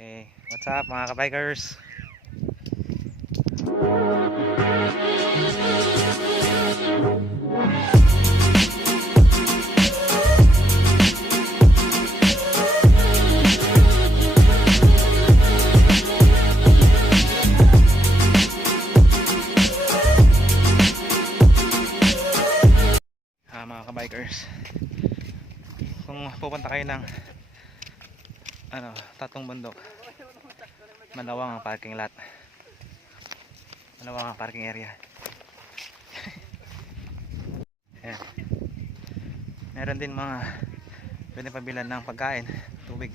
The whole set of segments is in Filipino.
Okay, what's up mga kabikers? Mga kabikers, kung pupunta kayo ng Tatong Bundok, malawang ang parking lot, malawang ang parking area. Ayan. Meron din mga pwede pabilan ng pagkain, tubig.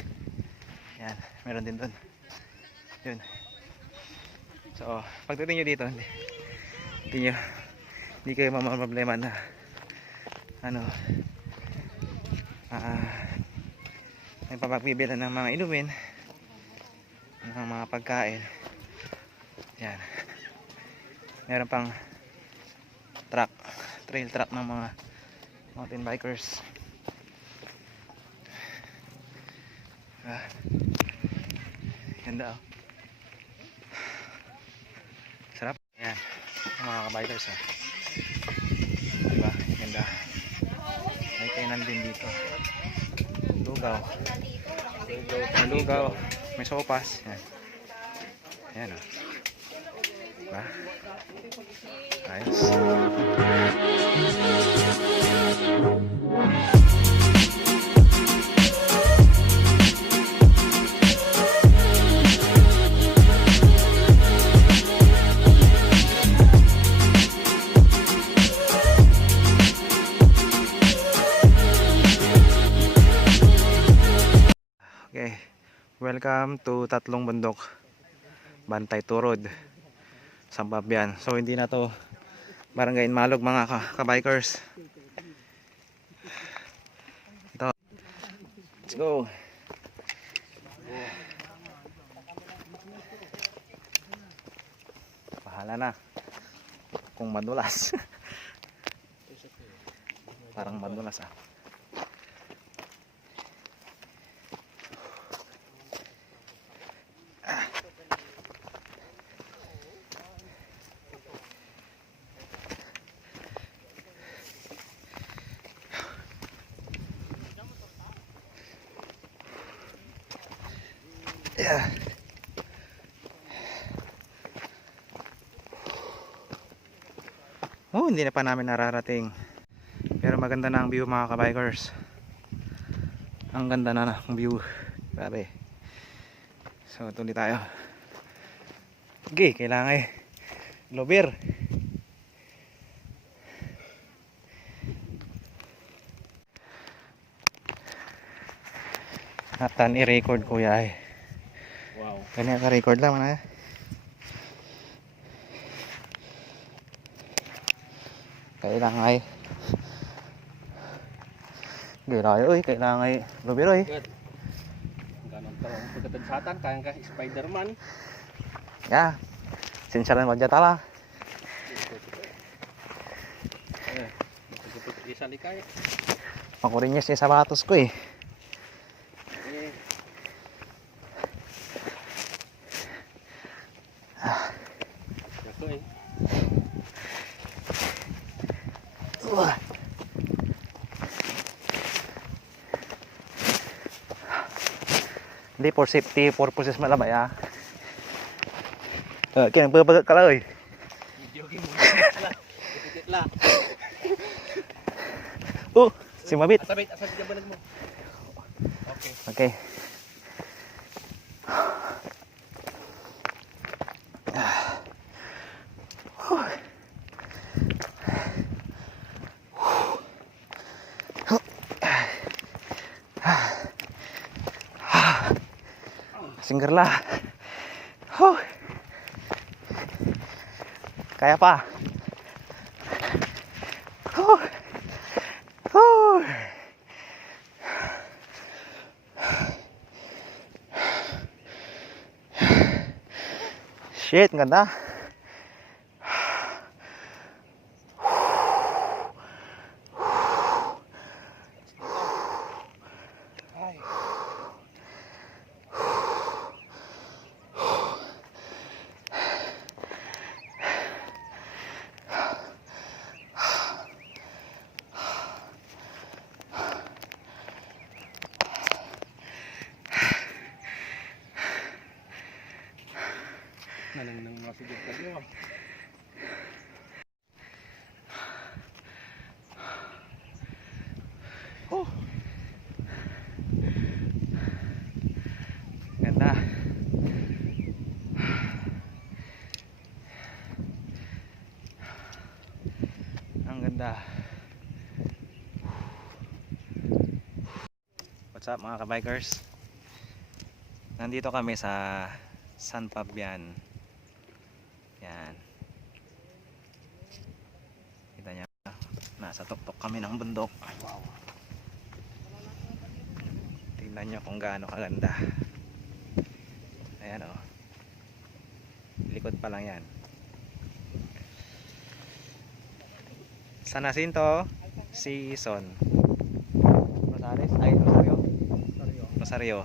Ayan, meron din doon. Yun. So, pagdating nyo dito, hindi kayo problema na may papagbibilan ng mga inumin, ng mga pagkain. Yan, meron pang trail truck ng mga mountain bikers. Ganda oh. Sarap. Yan, mga kabikers oh. Diba, ganda. May kainan din dito. Lugaw, may sopas. Yan. Yan o. Diba? Ayos. Okay, welcome to Tatlong Bundok, Bantay Turod, Sampabian. So hindi na to Barangay Inmalog mga kabikers. Ito. Let's go. Bahala na kung madulas. Parang madulas ah. Yeah. Oh, hindi na pa namin nararating. Pero maganda na ang view mga kabikers. Ang ganda na ng view. Grabe. So, tuloy tayo. Okay, kailangan lober. Natan i-record kuya eh. Wow. Ganyan ka-record lang na. Kailangan ay girayo oy, kailangan ay lubiro oy. Ganun to. Pagkatansatan kaya ka Spider-Man. Ya. Sinsaran mo tala. Isa likay. Makurinyos ni sapatos ko eh. Hindi for safety purposes malabay ah. Kaya nagpapagat ka lang oy. Video game mo. Ipitit la. Oh, si Mabit. Asabit yung balag mo. Okay. Okay. Singgerlah. Kaya pa. Shit, ganda. Nanang mga sigil kayo. Oh. Ganda. Ang ganda. What's up mga kabikers? Nandito kami sa San Fabian. Yan. Kita niya. Nasa tuktok kami ng bundok. Wow. Tingnan nyo kung gaano kaganda. Ayan o. Likod pa lang yan. San Jacinto Season. Rosales? Ay, Rosario? Rosario.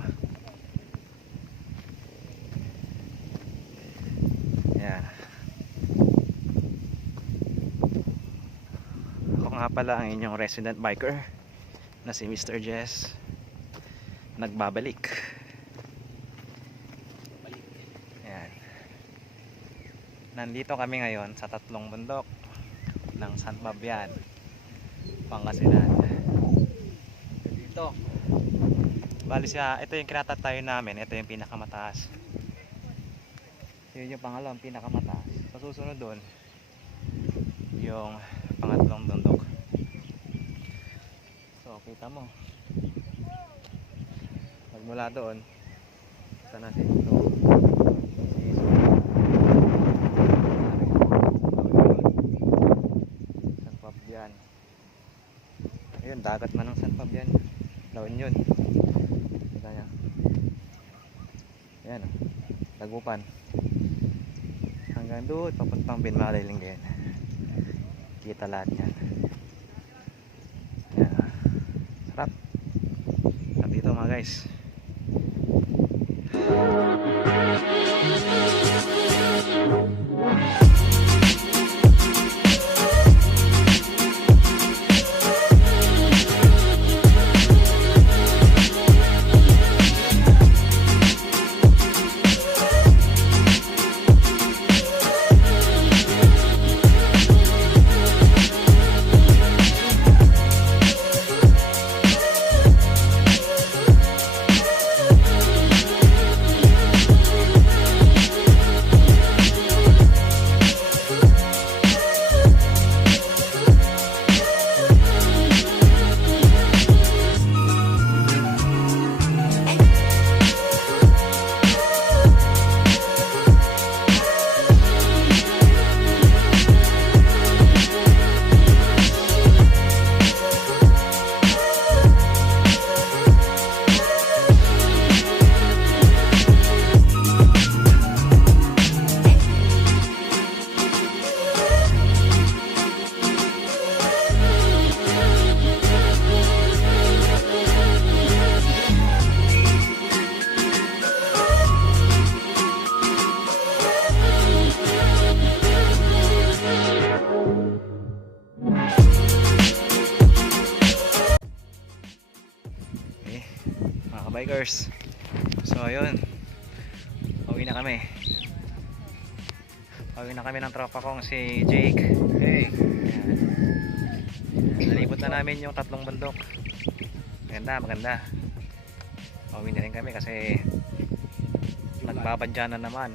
Ayan. Ako nga pala ang inyong resident biker na si Mr. Jess. Nagbabalik. Ayan. Nandito kami ngayon sa tatlong bundok ng San Fabian, Pangasinan. Dito. Bali siya, ito yung kinatatayo namin, ito yung pinakamataas. Yun yung pangalawang pinakamataas. Sa susunod doon, yung pangatlong bundok. So, kita mo. Magmula doon, sana si ito. San Fabian. Ayun, dagat man ng San Fabian. Laon yun. Kita niya. Ayan, Dagupan. Hanggang doon, papuntang Binmalilinggen. Kita lahat yan. Ayan. Sarap. Sarap dito mga guys. Bikers. So ayun, pauwi na kami ng tropa kong si Jake. Hey. Nalibot na namin yung tatlong bundok. Maganda. Pauwi na rin kami kasi nagbabadya na naman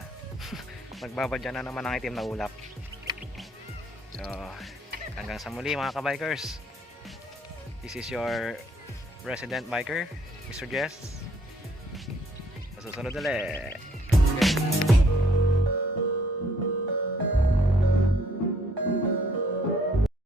nagbabadya na naman ang itim na ulap. So hanggang sa muli mga kabikers, this is your resident biker, Mr. Jess. Sa susunod ulit. Okay.